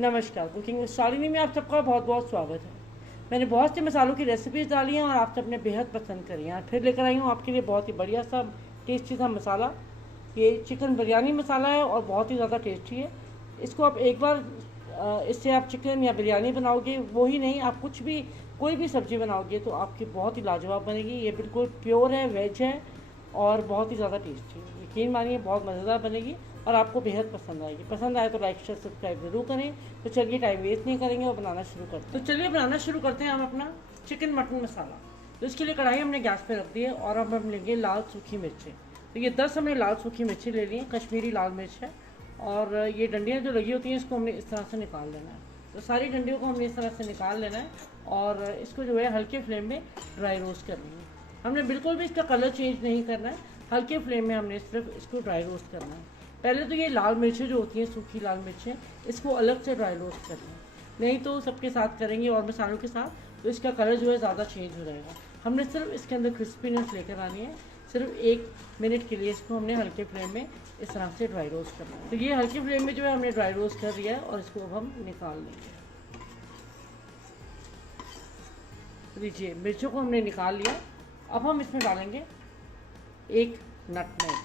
नमस्कार, cooking with Shalini में आप सबका बहुत बहुत स्वागत है। मैंने बहुत से मसालों की रेसिपीज़ डाली हैं और आप सबने बेहद पसंद करी हैं। फिर लेकर आई हूँ आपके लिए बहुत ही बढ़िया सा टेस्टी सा मसाला। ये चिकन बिरयानी मसाला है और बहुत ही ज़्यादा टेस्टी है। इसको आप एक बार इससे आप चिकन या बिरयानी बनाओगे, वो ही नहीं, आप कुछ भी कोई भी सब्ज़ी बनाओगे तो आपकी बहुत ही लाजवाब बनेगी। ये बिल्कुल प्योर है, वेज है और बहुत ही ज़्यादा टेस्टी है। यकीन मानिए बहुत मज़ेदार बनेगी और आपको बेहद पसंद आएगी। पसंद आए तो लाइक शेयर सब्सक्राइब जरूर करें। तो चलिए टाइम वेस्ट नहीं करेंगे और बनाना शुरू करते हैं। तो चलिए बनाना शुरू करते हैं हम अपना चिकन मटन मसाला। तो इसके लिए कढ़ाई हमने गैस पे रख दी है और अब हम लेंगे लाल सूखी मिर्चें। तो ये 10 हमने लाल सूखी मिर्ची ले ली हैं, कश्मीरी लाल मिर्च है। और ये डंडियाँ जो लगी होती हैं इसको हमने इस तरह से निकाल लेना है। तो सारी डंडियों को हमने इस तरह से निकाल लेना है और इसको जो है हल्के फ्लेम में ड्राई रोस्ट करनी है। हमने बिल्कुल भी इसका कलर चेंज नहीं करना है, हल्के फ्लेम में हमने सिर्फ इसको ड्राई रोस्ट करना है। पहले तो ये लाल मिर्चें जो होती हैं, सूखी लाल मिर्चें, इसको अलग से ड्राई रोस्ट करना है, नहीं तो सबके साथ करेंगे और मसालों के साथ तो इसका कलर जो है ज़्यादा चेंज हो जाएगा। हमने सिर्फ इसके अंदर क्रिस्पीनेस लेकर आनी है। सिर्फ 1 मिनट के लिए इसको हमने हल्के फ्लेम में इस तरह से ड्राई रोस्ट करना है। तो ये हल्के फ्लेम में जो है हमने ड्राई रोस्ट कर दिया है और इसको अब हम निकाल लेंगे। लीजिए, मिर्चों को हमने निकाल लिया। अब हम इसमें डालेंगे 1 नटमेग,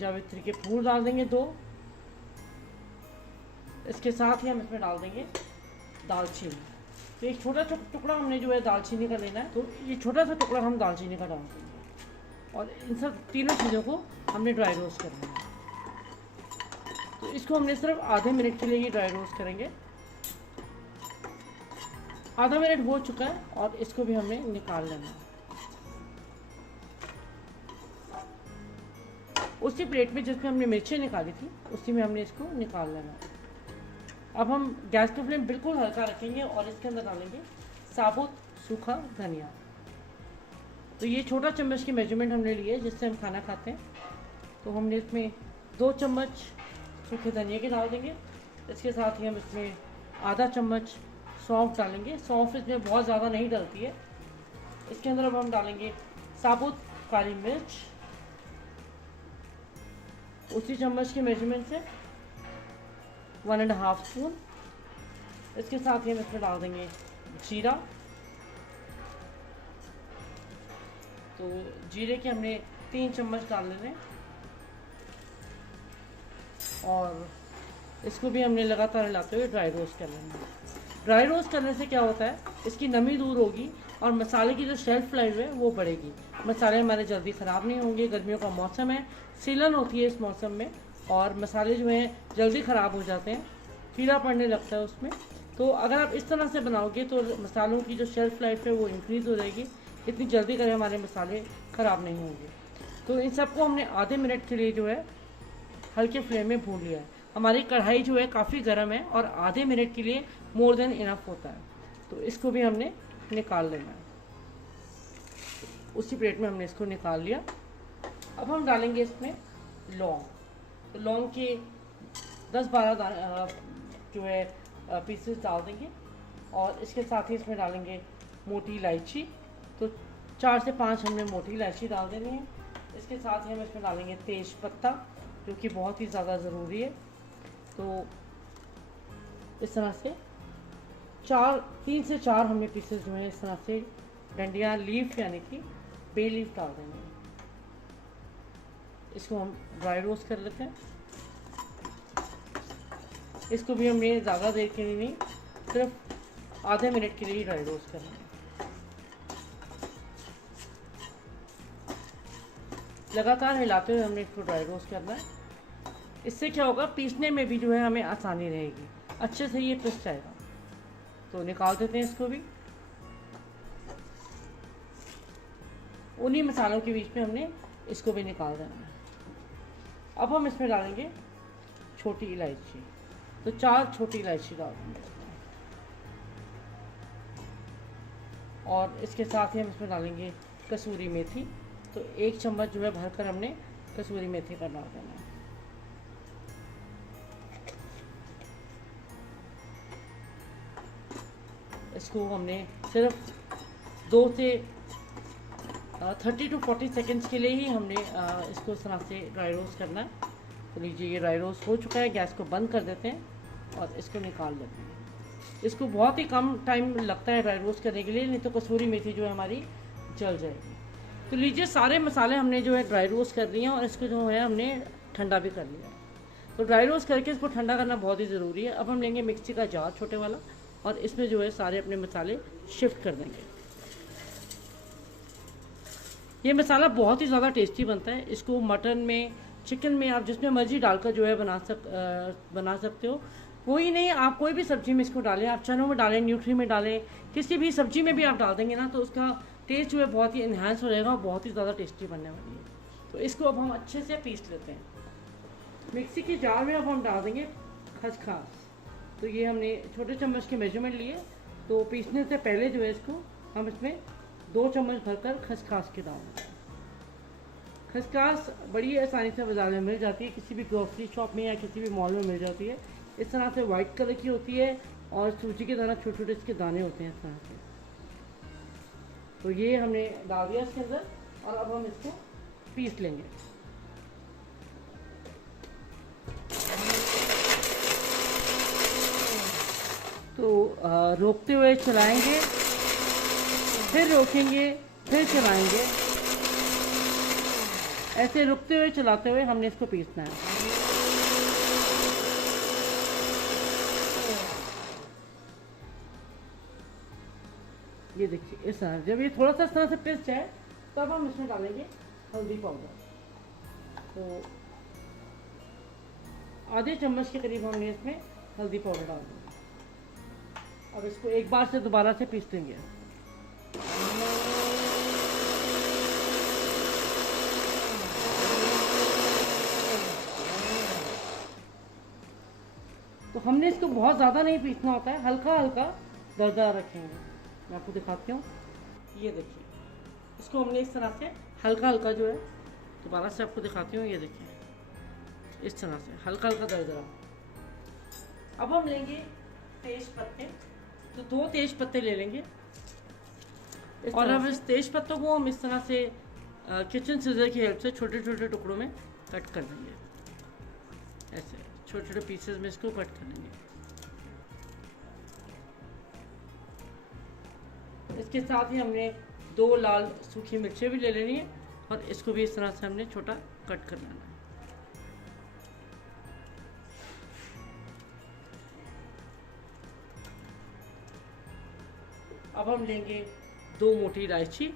जावित्री के फूल डाल देंगे 2। इसके साथ ही हम इसमें डाल देंगे दालचीनी। तो एक छोटा टुकड़ा हमने जो है दालचीनी का लेना है, तो ये छोटा सा टुकड़ा हम दालचीनी का डाल देंगे और इन सब तीनों चीज़ों को हमने ड्राई रोस्ट करना है। तो इसको हमने सिर्फ आधे मिनट के लिए ही ड्राई रोस्ट करेंगे। आधा मिनट हो चुका है और इसको भी हमने निकाल लेना है। उसी प्लेट में जिसमें हमने मिर्चें निकाली थी उसी में हमने इसको निकाल लेना है। अब हम गैस का फ्लेम बिल्कुल हल्का रखेंगे और इसके अंदर डालेंगे साबुत सूखा धनिया। तो ये छोटा चम्मच की मेजरमेंट हमने ली है जिससे हम खाना खाते हैं। तो हमने इसमें 2 चम्मच सूखे धनिया के डाल देंगे। इसके साथ ही हम इसमें आधा चम्मच सौंफ डालेंगे। सौंफ इसमें बहुत ज़्यादा नहीं डलती है। इसके अंदर अब हम डालेंगे साबुत काली मिर्च, उसी चम्मच के मेजरमेंट से 1.5 स्पून। इसके साथ ही हम इसमें डाल देंगे जीरा। तो जीरे के हमने 3 चम्मच डाल लेने और इसको भी हमने लगातार हिलाते हुए ड्राई रोस्ट कर लेना है। ड्राई रोस्ट करने से क्या होता है, इसकी नमी दूर होगी और मसाले की जो शेल्फ लाइफ है वो बढ़ेगी। मसाले हमारे जल्दी ख़राब नहीं होंगे। गर्मियों का मौसम है, सीलन होती है इस मौसम में और मसाले जो हैं जल्दी ख़राब हो जाते हैं, कीड़ा पड़ने लगता है उसमें। तो अगर आप इस तरह से बनाओगे तो मसालों की जो शेल्फ लाइफ है वो इंक्रीज़ हो जाएगी। इतनी जल्दी करें हमारे मसाले ख़राब नहीं होंगे। तो इन सबको हमने आधे मिनट के लिए जो है हल्के फ्लेम में भून लिया है। हमारी कढ़ाई जो है काफ़ी गर्म है और आधे मिनट के लिए मोर देन इनफ होता है। तो इसको भी हमने निकाल लेना है। उसी प्लेट में हमने इसको निकाल लिया। अब हम डालेंगे इसमें लौंग। तो लौंग के 10-12 जो है पीसेस डाल देंगे और इसके साथ ही इसमें डालेंगे मोटी इलायची। तो 4 से 5 हमने मोटी इलायची डाल देनी है। इसके साथ ही हम इसमें डालेंगे तेज पत्ता, जो कि बहुत ही ज़्यादा ज़रूरी है। तो इस तरह से 3 से 4 हमने पीसेस जो है इस तरह से डंडियाँ लीफ यानी कि बे लीफ डाल देंगे। इसको हम ड्राई रोस्ट कर लेते हैं। इसको भी हमने ज़्यादा देर के लिए नहीं, सिर्फ आधे मिनट के लिए ही ड्राई रोस्ट करना है। लगातार हिलाते हुए हमने इसको ड्राई रोस्ट करना है। इससे क्या होगा, पीसने में भी जो है हमें आसानी रहेगी, अच्छे से ये पिस जाएगा। तो निकाल देते हैं इसको भी। उन्हीं मसालों के बीच में हमने इसको भी निकाल देना है। अब हम इसमें डालेंगे छोटी इलायची। तो 4 छोटी इलायची डाल देंगे और इसके साथ ही हम इसमें डालेंगे कसूरी मेथी। तो 1 चम्मच जो है भरकर हमने कसूरी मेथी का डाल देना है। इसको हमने सिर्फ 2 से 30 to 40 सेकेंड्स के लिए ही हमने इसको इस तरह से ड्राई रोस्ट करना है। तो लीजिए ये ड्राई रोस्ट हो चुका है, गैस को बंद कर देते हैं और इसको निकाल लेते हैं। इसको बहुत ही कम टाइम लगता है ड्राई रोस्ट करने के लिए, नहीं तो कसूरी मेथी जो है हमारी जल जाएगी। तो लीजिए सारे मसाले हमने जो है ड्राई रोस्ट कर लिए हैं और इसको जो है हमने ठंडा भी कर लिया है। तो ड्राई रोस्ट करके इसको ठंडा करना बहुत ही ज़रूरी है। अब हम लेंगे मिक्सी का जार छोटे वाला और इसमें जो है सारे अपने मसाले शिफ्ट कर देंगे। ये मसाला बहुत ही ज़्यादा टेस्टी बनता है। इसको मटन में, चिकन में, आप जिसमें मर्जी डालकर जो है बना सकते हो। कोई नहीं, आप कोई भी सब्जी में इसको डालें, आप चनों में डालें, न्यूट्री में डालें, किसी भी सब्जी में भी आप डाल देंगे ना तो उसका टेस्ट जो है बहुत ही इन्हांस हो जाएगा, बहुत ही ज़्यादा टेस्टी बनने वाली है। तो इसको अब हम अच्छे से पीस लेते हैं। मिक्सी के जार में अब हम डाल देंगे खसखस। तो ये हमने छोटे चम्मच के मेजरमेंट लिए, तो पीसने से पहले जो है इसको हम इसमें 2 चम्मच भरकर खसखस के डालेंगे। खसखस बड़ी आसानी से बाजार में मिल जाती है, किसी भी ग्रोसरी शॉप में या किसी भी मॉल में मिल जाती है। इस तरह से वाइट कलर की होती है और सूजी के दाना छोटे छोटे इसके दाने होते हैं इस तरह से। तो ये हमने डाल दिया इसके अंदर और अब हम इसको पीस लेंगे। तो रोकते हुए चलाएंगे, फिर रोकेंगे, फिर चलाएंगे, ऐसे रुकते हुए चलाते हुए हमने इसको पीसना है। ये देखिए इस तरह, जब ये थोड़ा सा इस तरह से पिस जाए तब हम इसमें डालेंगे हल्दी पाउडर। तो आधे चम्मच के करीब हमने इसमें हल्दी पाउडर डाल दिया। अब इसको एक बार से दोबारा से पीस देंगे। तो हमने इसको बहुत ज़्यादा नहीं पीसना होता है, हल्का हल्का दरदरा रखेंगे। मैं आपको दिखाती हूँ, ये देखिए इसको हमने इस तरह से हल्का हल्का जो है, दोबारा से आपको दिखाती हूँ, ये देखिए इस तरह से हल्का हल्का दरदरा। अब हम लेंगे तेज पत्ते, तो 2 तेज पत्ते ले लेंगे और अब इस तेज पत्तों को हम इस तरह से किचन सीजर की हेल्प से छोटे छोटे टुकड़ों में कट कर देंगे। ऐसे छोटे छोटे पीसेस में इसको कट कर लेंगे। इसके साथ ही हमने 2 लाल सूखी मिर्चें भी ले लेनी है और इसको भी इस तरह से हमने छोटा कट कर लेना है। अब हम लेंगे 2 मोटी इलायची,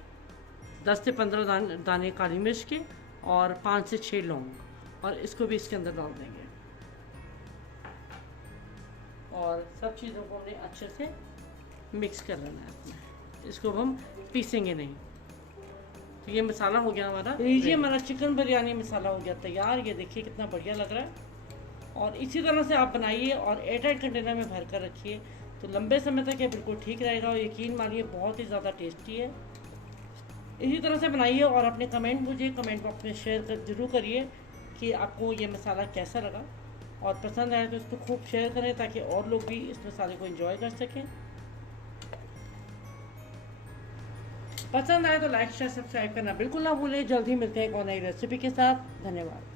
10 से 15 दाने काली मिर्च के और 5 से 6 लौंग, और इसको भी इसके अंदर डाल देंगे। और सब चीज़ों को हमने अच्छे से मिक्स कर लेना है। इसको हम पीसेंगे नहीं। तो ये मसाला हो गया हमारा। लीजिए हमारा चिकन बिरयानी मसाला हो गया तैयार। ये देखिए कितना बढ़िया लग रहा है। और इसी तरह से आप बनाइए और एयरटाइट कंटेनर में भर कर रखिए, तो लंबे समय तक ये बिल्कुल ठीक रहेगा और यकीन मानिए बहुत ही ज़्यादा टेस्टी है। इसी तरह से बनाइए और अपने कमेंट मुझे कमेंट बॉक्स में शेयर जरूर करिए कि आपको ये मसाला कैसा लगा, और पसंद आए तो इसको खूब शेयर करें ताकि और लोग भी इस मसाले को एंजॉय कर सकें। पसंद आए तो लाइक शेयर सब्सक्राइब करना बिल्कुल ना भूलें। जल्द ही मिलते हैं एक और नई रेसिपी के साथ। धन्यवाद।